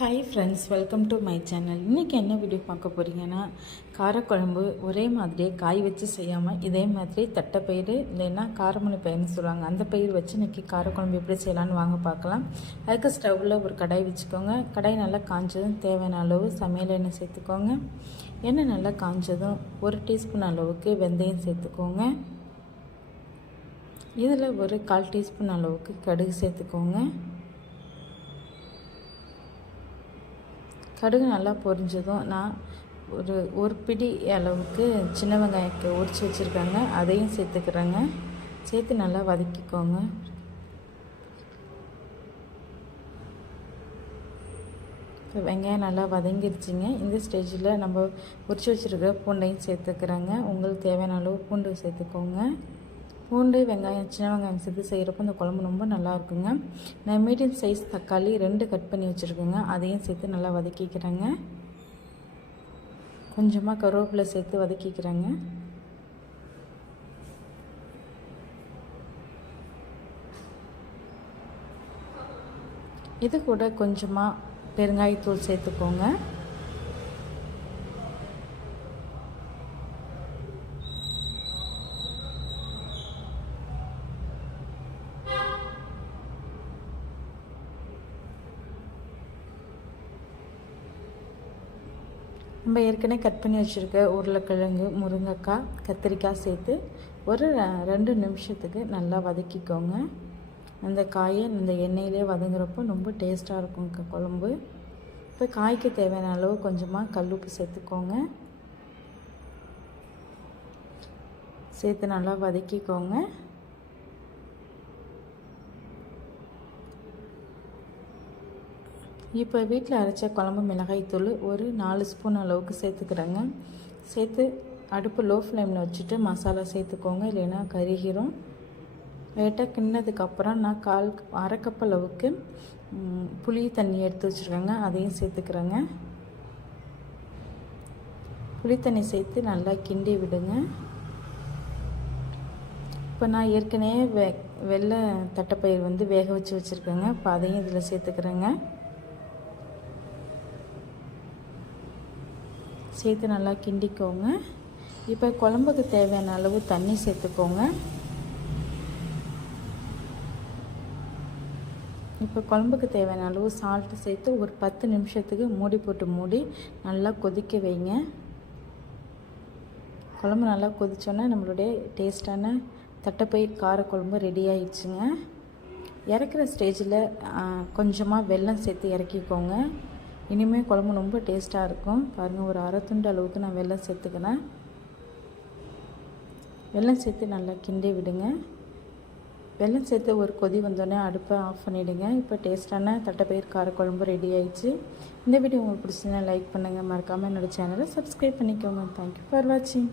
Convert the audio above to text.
Hi friends, welcome to my channel. இன்றைக்கி என்ன video பார்க்க போகிறீங்கன்னா, காரக்குழம்பு ஒரே மாதிரியே காய் வச்சு செய்யாமல் இதே மாதிரி தட்டைப்பயிறு இல்லைன்னா காரமணி பயிர்னு சொல்லுவாங்க, அந்த பயிர் வச்சு இன்றைக்கி காரக்குழம்பு எப்படி செய்யலான்னு வாங்க பார்க்கலாம். அதுக்கு ஸ்டவ்வில் ஒரு கடாய் வச்சுக்கோங்க. கடாய் நல்லா காஞ்சதும் தேவையான அளவு சமையல் எண்ணெய் சேர்த்துக்கோங்க. எண்ணெய் நல்லா காஞ்சதும் 1 டீஸ்பூன் அளவுக்கு வெந்தயம் சேர்த்துக்கோங்க. இதில் ஒரு 1/4 டீஸ்பூன் அளவுக்கு கடுகு சேர்த்துக்கோங்க. கடுகு நல்லா பொரிஞ்சதும் நான் ஒரு பிடி அளவுக்கு சின்ன வெங்காயத்தை உரித்து வச்சுருக்காங்க, அதையும் சேர்த்துக்கிறேங்க. சேர்த்து நல்லா வதக்கிக்கோங்க. இப்போ வெங்காயம் நல்லா வதங்கிருச்சுங்க. இந்த ஸ்டேஜில் நம்ம உரித்து வச்சுருக்க பூண்டையும் சேர்த்துக்கிறேங்க. உங்களுக்கு தேவையான அளவு பூண்டு சேர்த்துக்கோங்க. பூண்டு வெங்காயம் சின்ன வெங்காயம் சேர்த்து செய்கிறப்போ இந்த குழம்பு ரொம்ப நல்லா இருக்குங்க. நான் மீடியம் சைஸ் தக்காளி 2 கட் பண்ணி வச்சுருக்கேங்க, அதையும் சேர்த்து நல்லா வதக்கிக்கிறேங்க. கொஞ்சமாக கருவேப்பிலை சேர்த்து வதக்கிக்கிறேங்க. இது கூட கொஞ்சமாக பெருங்காயத்தூள் சேர்த்துக்கோங்க. நம்ம ஏற்கனவே கட் பண்ணி வச்சுருக்க உருளைக்கிழங்கு, முருங்கைக்காய், கத்திரிக்காய் சேர்த்து ஒரு 2 நிமிஷத்துக்கு நல்லா வதக்கிக்கோங்க. அந்த காயை இந்த எண்ணெயிலே வதங்குறப்போ ரொம்ப டேஸ்ட்டாக இருக்கும் குழம்பு. இப்போ காய்க்கு தேவையான அளவு கொஞ்சமாக கல்லுப்பு சேர்த்துக்கோங்க. சேர்த்து நல்லா வதக்கிக்கோங்க. இப்போ வீட்டில் அரைச்ச குழம்பு மிளகாய்த்தூள் ஒரு 4 ஸ்பூன் அளவுக்கு சேர்த்துக்கிறேங்க. சேர்த்து அடுப்பு லோ ஃப்ளேமில் வச்சுட்டு மசாலா சேர்த்துக்கோங்க, இல்லைன்னா கருகிரும். லைட்டாக கிண்ணதுக்கப்புறம் நான் அரை கப் அளவுக்கு புளி தண்ணி எடுத்து வச்சுருக்கேங்க, அதையும் சேர்த்துக்கிறேங்க. புளி தண்ணி சேர்த்து நல்லா கிண்டி விடுங்க. இப்போ நான் ஏற்கனவே வெள்ளை தட்டைப்பயிர் வேக வச்சு வச்சுருக்கேங்க. இப்போ அதையும் இதில் சேர்த்துக்கிறேங்க. சேர்த்து நல்லா கிண்டிக்கோங்க. இப்போ குழம்புக்கு தேவையான அளவு தண்ணி சேர்த்துக்கோங்க. இப்போ குழம்புக்கு தேவையான அளவு சால்ட்டு சேர்த்து ஒரு 10 நிமிஷத்துக்கு மூடி நல்லா கொதிக்க வைங்க. குழம்பு நல்லா கொதிச்சோன்னா நம்மளுடைய டேஸ்டான தட்டைப்பயிர் காரக்குழம்பு ரெடி ஆயிடுச்சுங்க. இறக்குற ஸ்டேஜில் கொஞ்சமாக வெல்லம் சேர்த்து இறக்கிக்கோங்க. இனிமேல் குழம்பு ரொம்ப டேஸ்ட்டாக இருக்கும். பாருங்கள், ஒரு அரை துண்டு அளவுக்கு நான் வெல்லம் சேர்த்துக்கிறேன். வெல்லம் சேர்த்து நல்லா கிண்டி விடுங்க. வெல்லம் சேர்த்து ஒரு கொதி வந்தோடனே அடுப்பை ஆஃப் பண்ணிவிடுங்க. இப்போ டேஸ்ட்டான தட்டைப்பயிர் காரக்குழம்பு ரெடி ஆயிடுச்சு. இந்த வீடியோ உங்களுக்கு பிடிச்சதுன்னா லைக் பண்ணுங்கள். மறக்காமல் என்னோடய சேனலை சப்ஸ்கிரைப் பண்ணிக்கோங்க. தேங்க்யூ ஃபார் வாட்சிங்.